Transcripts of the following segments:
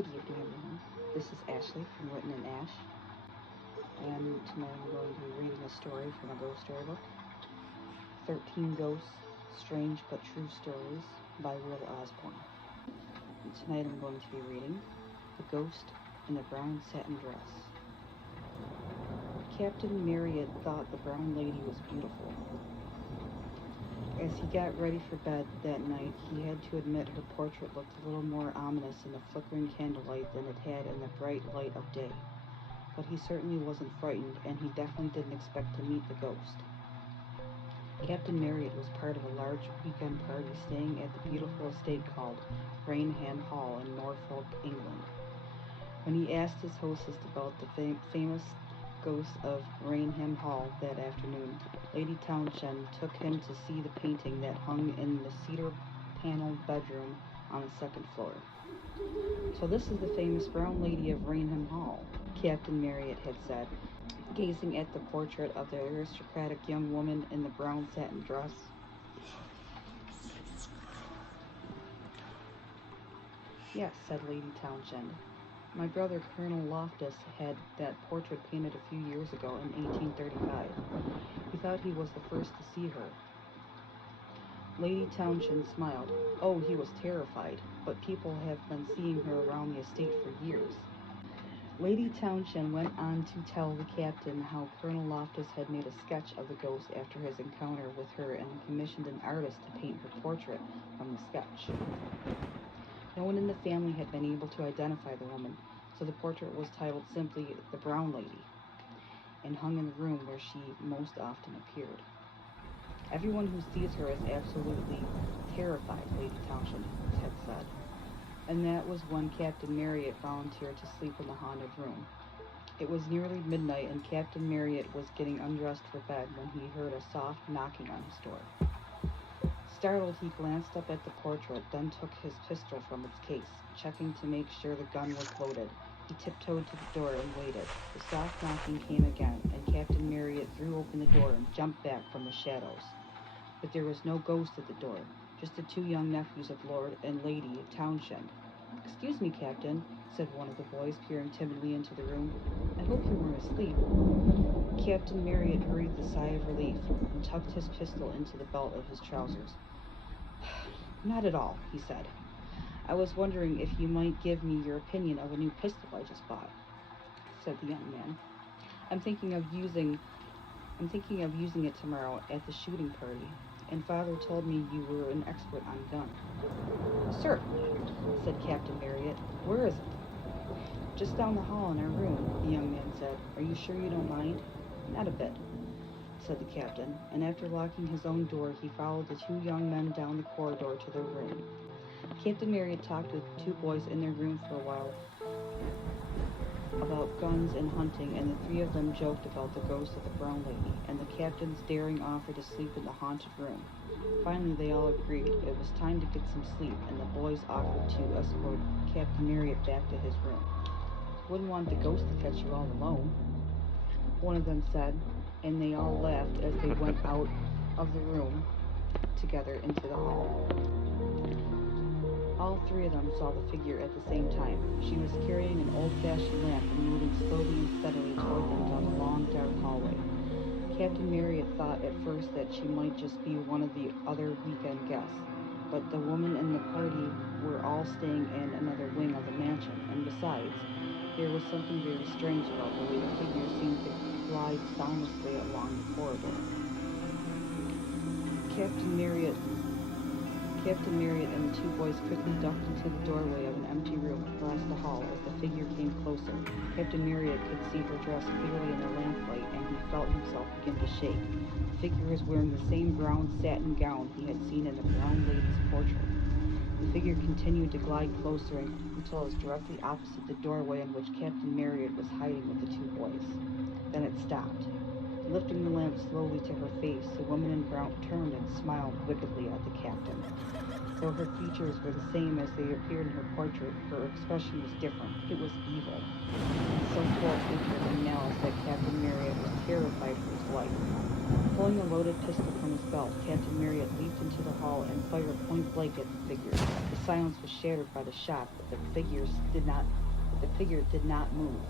Good evening, everyone. This is Ashley from Witten and Ash, and tonight I'm going to be reading a story from a ghost storybook, 13 Ghosts, Strange But True Stories by Will Osborne. And tonight I'm going to be reading The Ghost in the Brown Satin Dress. Captain Marriott thought the brown lady was beautiful. As he got ready for bed that night, he had to admit her portrait looked a little more ominous in the flickering candlelight than it had in the bright light of day. But he certainly wasn't frightened, and he definitely didn't expect to meet the ghost. Captain Marriott was part of a large weekend party staying at the beautiful estate called Rainham Hall in Norfolk, England. When he asked his hostess about the famous ghost of Rainham Hall that afternoon, Lady Townshend took him to see the painting that hung in the cedar-paneled bedroom on the second floor. "So this is the famous brown lady of Rainham Hall," Captain Marriott had said, gazing at the portrait of the aristocratic young woman in the brown satin dress. "Yes," said Lady Townshend. "My brother Colonel Loftus had that portrait painted a few years ago in 1835. He thought he was the first to see her." Lady Townshend smiled. "Oh, he was terrified, but people have been seeing her around the estate for years." Lady Townshend went on to tell the captain how Colonel Loftus had made a sketch of the ghost after his encounter with her and commissioned an artist to paint her portrait from the sketch. No one in the family had been able to identify the woman, so the portrait was titled simply "The Brown Lady" and hung in the room where she most often appeared. "Everyone who sees her is absolutely terrified," Lady Townshend had said. And that was when Captain Marriott volunteered to sleep in the haunted room. It was nearly midnight, and Captain Marriott was getting undressed for bed when he heard a soft knocking on his door. Startled, he glanced up at the portrait, then took his pistol from its case, checking to make sure the gun was loaded. He tiptoed to the door and waited. The soft knocking came again, and Captain Marriott threw open the door and jumped back from the shadows. But there was no ghost at the door, just the two young nephews of Lord and Lady Townshend. "Excuse me, Captain," said one of the boys, peering timidly into the room. "I hope you weren't asleep." Captain Marriott breathed a sigh of relief and tucked his pistol into the belt of his trousers. "Not at all," he said. "I was wondering if you might give me your opinion of a new pistol I just bought," said the young man. I'm thinking of using it tomorrow at the shooting party, and Father told me you were an expert on guns." "Certainly," said Captain Marriott. "Where is it?" "Just down the hall in our room," the young man said. "Are you sure you don't mind?" "Not a bit," said the captain, and after locking his own door, he followed the two young men down the corridor to their room. Captain Marriott talked with the two boys in their room for a while about guns and hunting, and the three of them joked about the ghost of the brown lady and the captain's daring offer to sleep in the haunted room. Finally, they all agreed it was time to get some sleep, and the boys offered to escort Captain Marriott back to his room. "Wouldn't want the ghost to catch you all alone," one of them said, and they all laughed as they went out of the room together into the hall. All three of them saw the figure at the same time. She was carrying an old-fashioned lamp and moving slowly and steadily toward them down the long, dark hallway. Captain Marriott thought at first that she might just be one of the other weekend guests, but the woman and the party were all staying in another wing of the mansion, and besides, there was something very strange about the way the figure seemed to glide soundlessly along the corridor. Captain Marriott and the two boys quickly ducked into the doorway of an empty room across the hall as the figure came closer. Captain Marriott could see her dress clearly in the lamplight, and he felt himself begin to shake. The figure was wearing the same brown satin gown he had seen in the brown lady's portrait. The figure continued to glide closer until it was directly opposite the doorway in which Captain Marriott was hiding with the two boys. Then it stopped. The Lifting the lamp slowly to her face, the woman in brown turned and smiled wickedly at the captain. Though her features were the same as they appeared in her portrait, her expression was different. It was evil, and so full of hatred and malice that Captain Marriott was terrified for his life. Pulling a loaded pistol from his belt, Captain Marriott leaped into the hall and fired point blank at the figure. The silence was shattered by the shot, but the figure did not move.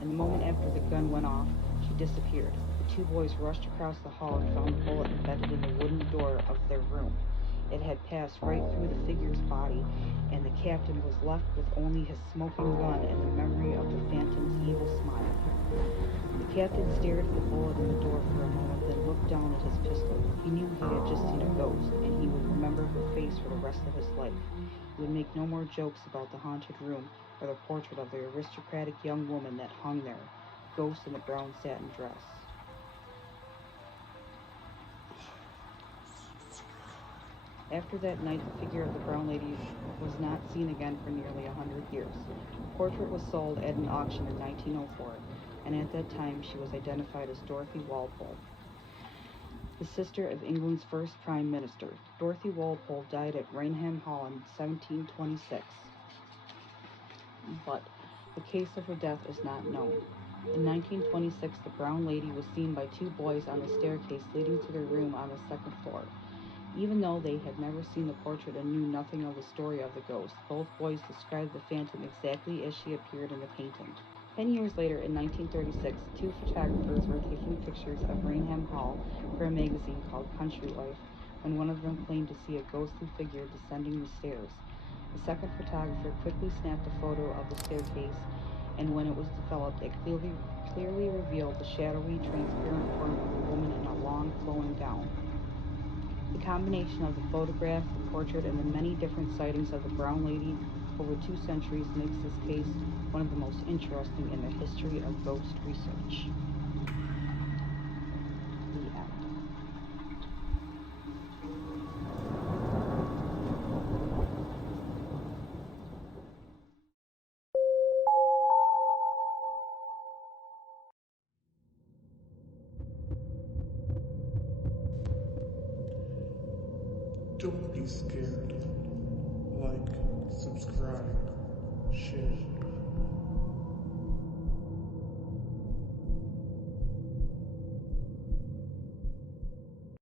And the moment after the gun went off, she disappeared. The two boys rushed across the hall and found the bullet embedded in the wooden door of their room. It had passed right through the figure's body, and the captain was left with only his smoking gun and the memory of the phantom's evil smile. The captain stared at the bullet in the door for a moment, then looked down at his pistol. He knew he had just seen a ghost, and he would remember her face for the rest of his life. He would make no more jokes about the haunted room or the portrait of the aristocratic young woman that hung there, ghost in the brown satin dress. After that night, the figure of the brown lady was not seen again for nearly 100 years. The portrait was sold at an auction in 1904, and at that time she was identified as Dorothy Walpole, the sister of England's first Prime Minister. Dorothy Walpole died at Rainham Hall in 1726, but the case of her death is not known. In 1926, the brown lady was seen by two boys on the staircase leading to their room on the second floor. Even though they had never seen the portrait and knew nothing of the story of the ghost, both boys described the phantom exactly as she appeared in the painting. 10 years later, in 1936, two photographers were taking pictures of Rainham Hall for a magazine called Country Life when one of them claimed to see a ghostly figure descending the stairs. The second photographer quickly snapped a photo of the staircase, and when it was developed, it clearly revealed the shadowy, transparent form of a woman in a long, flowing gown. The combination of the photograph, the portrait, and the many different sightings of the brown lady over 2 centuries makes this case one of the most interesting in the history of ghost research. The end. Don't be scared. Like, subscribe, share.